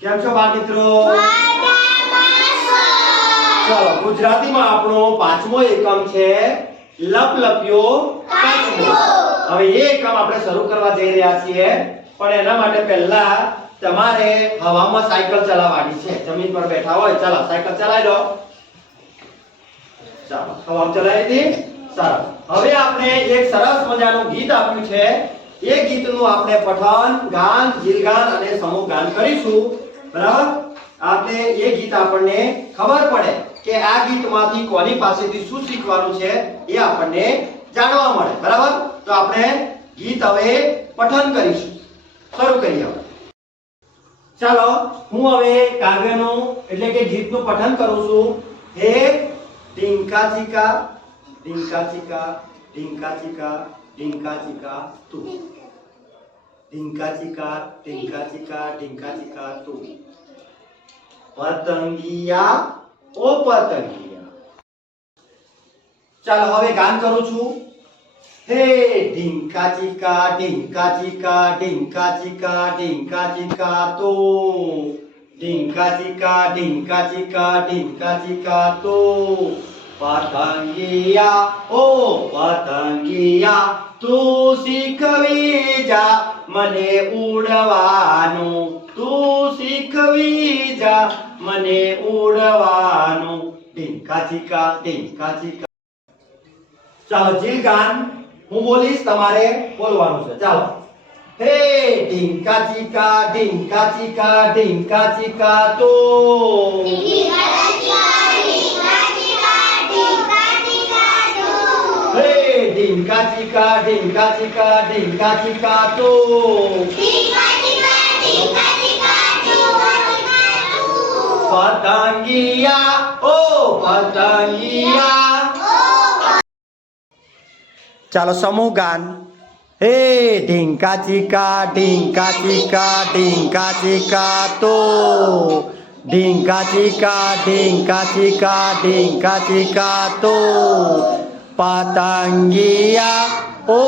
કેમ છો બાળ મિત્રો? ચલો, ગુજરાતીમાં આપણો પાંચમો એકમ છે લપલપ્યો પાંચમો. હવે એ એકમ આપણે શરૂ કરવા જઈ રહ્યા છીએ, પણ એના માટે પહેલા તમારે હવામાં સાયકલ ચલાવવાની છે. જમીન પર બેઠા હોય, ચાલો, સાયકલ ચલાવી લો ચાલો, હવામાં ચલાવી દી સરસ હવે આપણે એક સરસ મજાનું ગીત આપ્યું છે. એ ગીતનું આપણે પઠન ગાન ગીરગાન અને સમૂહ ગાન કરીશું. બરાબર? આપણે એ ગીત આપણને ખબર પડે કે આ ગીતમાંથી કોની પાસેથી શું શીખવાનું છે એ આપણને જાણવા મળે. બરાબર? તો આપણે ગીત હવે પઠન કરીશું. શરૂ કરીએ ચાલો, હું હવે કાવ્યનું, એટલે કે ગીતનું પઠન કરું છું. હે, ટીંકા ચીકા ટીંકા ચીકા ટીંકા ચીકા ટીંકા ચીકા, તું. ટીંકા ચીકા ટીંકા ચીકા ટીંકા ચીકા તું પતંગિયા ઓ પતંગિયા ચાલો હવે ગાન કરું છું. હે ઢીંકા ચીકા ઢીંકા ચીકા ઢીંકા ચીકા ઢીંકા ચીકા તો ઢીંકા ચીકા ઢીંકા ચીકા ઢીંકા ચીકા તો પતંગિયા ઓ પતંગિયા તું શીખવી જા મને ઉડવાનું, તું શીખવી જા. મને ઉડવાનું. ઢીંકા ચીકા ઢીંકા ચીકા ચાલો, જીલ ગાન હું બોલીશ, તમારે બોલવાનું છે. ચાલો. હે, ઢીંકા ચીકા ઢીંકા ચીકા ઢીંકા ચીકા તો. ઢીંકા ચીકા ઢીંકા ચીકા ઢીંકા ચીકા તો પતંગિયા ઓ પતંગિયા ચાલો સમૂહ ગાન હે ઢીંકા ચીકા ઢીંકા ચીકા ઢીંકા ચીકા તો ઢીંકા ચીકા ઢીંકા ચીકા ઢીંકા ચીકા તો પતંગિયા ઓ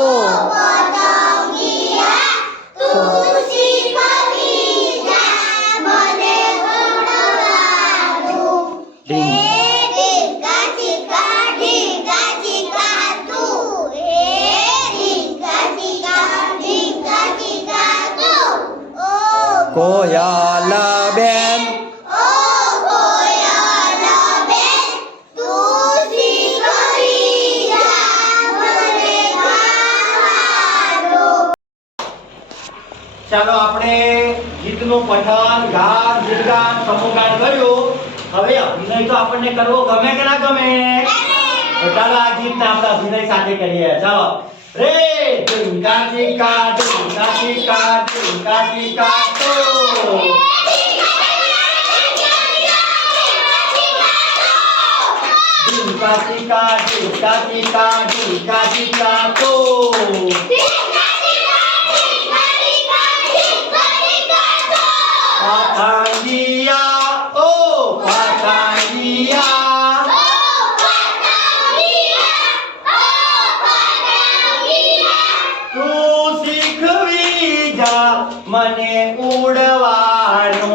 કોયલ બેન ચાલો આપણે ગીતનો પઠન ગાન ગીતગાન સમૂહગાન કર્યું હવે અભિનય તો આપણને કરવો ગમે કે ના ગમે ચાલો આ ગીતને આપણે અભિનય સાથે કરીએ ચાલો રે ઢીંકા ચીકા ઢીંકા ચીકા ઢીંકા ચીકા તો ઢીંકા ચીકા ઢીંકા ચીકા ઢીંકા ચીકા તો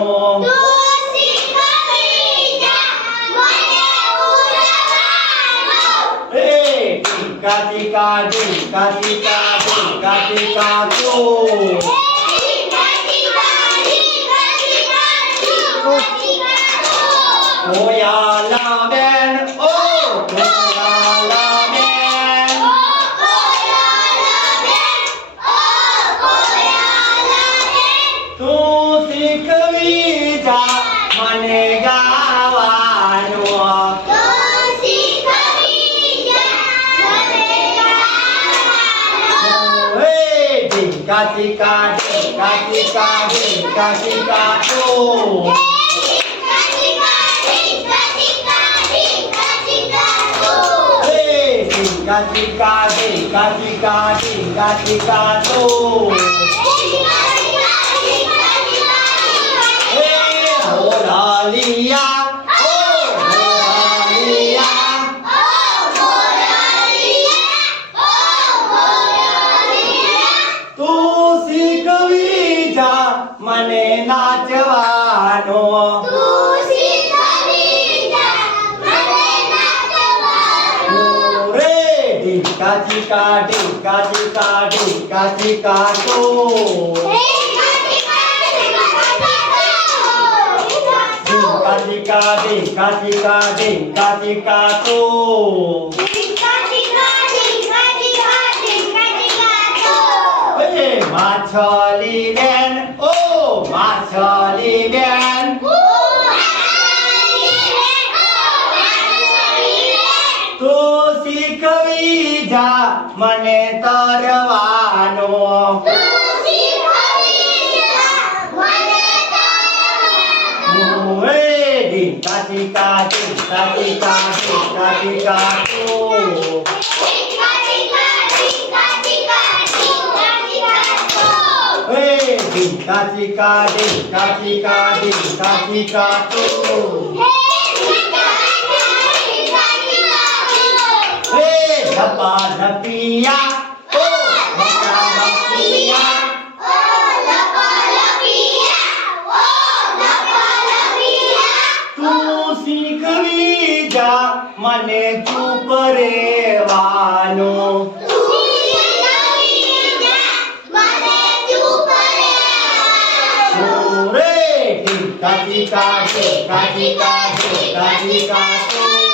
ઉડવાનો હે ટીકા ટીકા ટીકા ટીકા હે ટીકા ટીકા ટીકા ટીકા ટીકા ટીકા તું હે ટીકા ટીકા ટીકા ટીકા ટીકા ટીકા તું હે ઢીકા ચીકા ઢીકા ચીકા તો ઢીકા ચીકા ઢીકા ચીકા ઢીકા ચીકા તો એ માછલી બેન ઓ માછલી બેન તું શીખવી જા મને તરવાનો. કાચી કાચી કાચી કાચી કાચી ઢીકા ચીકા તો એ ઢીકા ચીકા ઢીકા ચીકા ઢીકા મને ચૂપ રેવાનો ચીકા ઢીકા ચીકા ઢીકા ચીકા તો